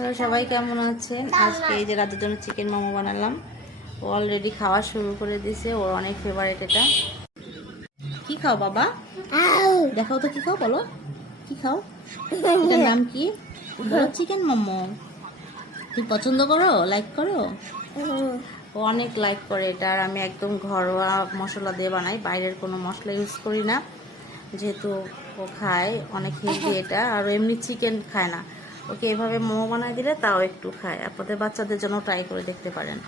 Hello সবাই, কেমন আছেন? আজকে এই যে রাতের জন্য চিকেন মোমো বানালাম। ও অলরেডি খাওয়া শুরু করে দিয়েছে, ওর অনেক ফেভারিট এটা। কি খাও বাবা? দেখাও তো কি খাও, বলো কি খাও। এটার নাম কি? বলো চিকেন মোমো। তুমি পছন্দ করো, লাইক করো? ও অনেক লাইক করে এটা। আর আমি একদম ঘরোয়া মশলা দিয়ে বানাই, বাইরের কোনো মশলা ইউজ করি না, যেহেতু ও খায় অনেক হেলদি এটা। আর এমনি চিকেন খায় না, ওকে এভাবে মোমো বানায় দিলে তাও একটু খায়। আপনাদের বাচ্চাদের জন্য ট্রাই করে দেখতে পারেন।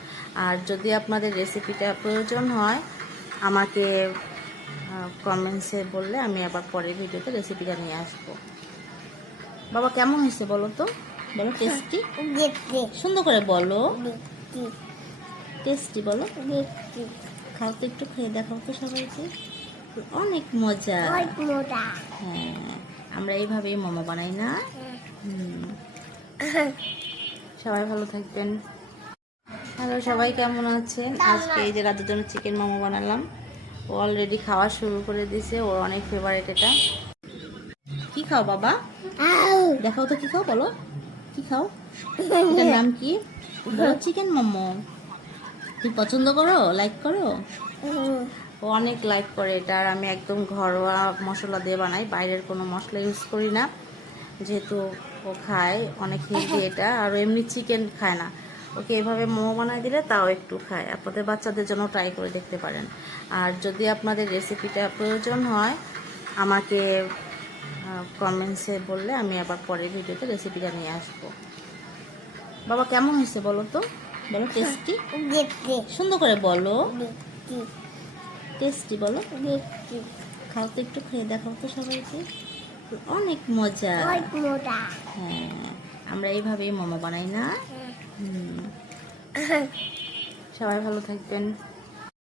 আর যদি আপনাদের রেসিপিটা প্রয়োজন হয় আমাকে কমেন্টসে বললে আমি আবার পরের ভিডিওতে রেসিপিটা নিয়ে আসবো। বাবা কেমন হয়েছে বলো তো, বলো টেস্টি, সুন্দর করে বলো, টেস্টি বলো। খাও তো, একটু খেয়ে দেখাও তো সবাইকে। অনেক মজা। হ্যাঁ, আমরা এইভাবেই মোমো বানাই না। সবাই ভালো থাকবেন। হ্যালো সবাই, কেমন আছেন? আজকে এই যে রাতের জন্য চিকেন মোমো বানালাম। ও অলরেডি খাওয়া শুরু করে দিয়েছে, ওর অনেক ফেভারিট এটা। কি খাও বাবা? দেখাও তো কি খাও, বলো কি খাও। এটার নাম কি? বলো চিকেন মোমো। তুমি পছন্দ করো, লাইক করো? ও অনেক লাইক করে এটা। আর আমি একদম ঘরোয়া মশলা দিয়ে বানাই, বাইরের কোনো মশলা ইউজ করি না, যেহেতু ও খায় অনেক হেলদি এটা। আর এমনি চিকেন খায় না, ওকে এভাবে মোমো বানায় দিলে তাও একটু খায়। আপনাদের বাচ্চাদের জন্য ট্রাই করে দেখতে পারেন। আর যদি আপনাদের রেসিপিটা প্রয়োজন হয় আমাকে কমেন্টসে বললে আমি আবার পরের ভিডিওতে রেসিপিটা নিয়ে আসবো। বাবা কেমন হয়েছে বলো তো, বলো টেস্টি, সুন্দর করে বলো, টেস্টি বলো। খাও তো, একটু খেয়ে দেখাও তো সবাইকে। অনেক মজা। হ্যাঁ, আমরা এইভাবেই মোমো বানাই না। সবাই ভালো থাকবেন।